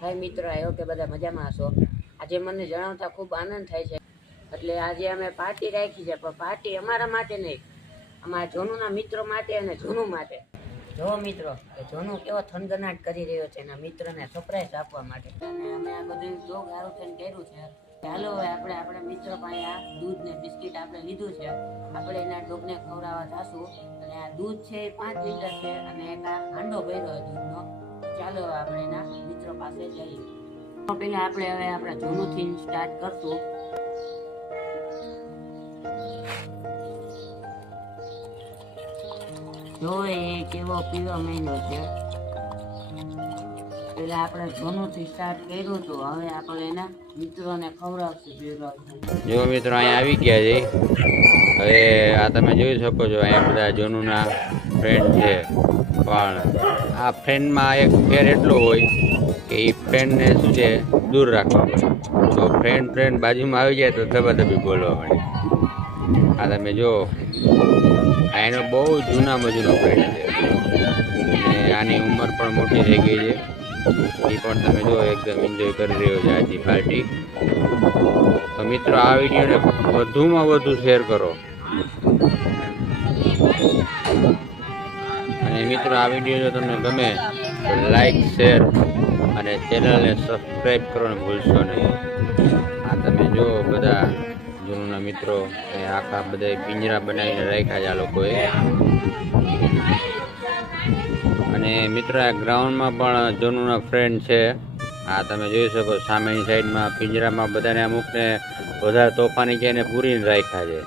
હાય મિત્રો, આવ્યો કે બધા મજામાં હશો। આજે મને જણાવતા ખૂબ આનંદ થાય છે, એટલે આજે અમે પાર્ટી રાખી છે, પણ પાર્ટી અમારા માટે નહીં, અમારા જોનુના મિત્રો માટે અને જોનુ માટે। જો મિત્રો, જોનુ કેવો થનગનાટ કરી રહ્યો છે એના મિત્રને સરપ્રાઈઝ આપવા માટે, અને અમે આ બધું જોગ આવું થઈને કર્યું છે। ચાલો હવે આપણે આપણા મિત્ર પાસે આ દૂધ ને બિસ્કિટ આપણે લીધું છે, આપણે એના ડોગને ખવડાવવા જાશું। અને આ દૂધ છે એ 5 લીટર છે, અને એક આ હાંડો ભર્યો દૂધનો। ચાલો આપણે એના મિત્રો પાસે જઈએ। તો પહેલા આપણે હવે આપણા જોનુથી સ્ટાર્ટ કરશું। જો એ કેવો પીવા માંડ્યો છે, પેલા આપણે જોનુથી સ્ટાર્ટ કર્યું હતું, હવે આપણે એના મિત્રોને ખવડાવશું। જો મિત્રો અહીંયા આવી ગયા છે। હવે આ તમે જોઈ શકો છો, અહીંયા બધા જોનુના ફ્રેન્ડ છે, પણ આ ફ્રેન્ડમાં એક ફેર એટલો હોય કે એ ફ્રેન્ડને શું છે દૂર રાખવા પડે। તો ફ્રેન્ડ બાજુમાં આવી જાય તો ધબાધબી બોલવા પડે। આ તમે જો એનો બહુ જૂનામાં જૂનો ફ્રેન્ડ છે, અને આની ઉંમર પણ મોટી થઈ ગઈ છે। એ પણ તમે જો એકદમ એન્જોય કરી રહ્યો છે આજની પાર્ટી। તો મિત્રો આ વિડીયોને વધુમાં વધુ શેર કરો, અને મિત્રો આ વિડીયો જો તમને ગમે તો લાઈક, શેર અને ચેનલને સબસ્ક્રાઈબ કરવાનું ભૂલશો નહીં। આ તમે જો બધા જોનુના મિત્રો આખા બધા પિંજરા બનાવીને રાખ્યા છે આ લોકોએ। અને મિત્રો આ ગ્રાઉન્ડમાં પણ જોનુના ફ્રેન્ડ છે, આ તમે જોઈ શકો સામેની સાઈડમાં પિંજરામાં બધાને અમુકને વધારે તોફાની છે એને પૂરીને રાખ્યા છે।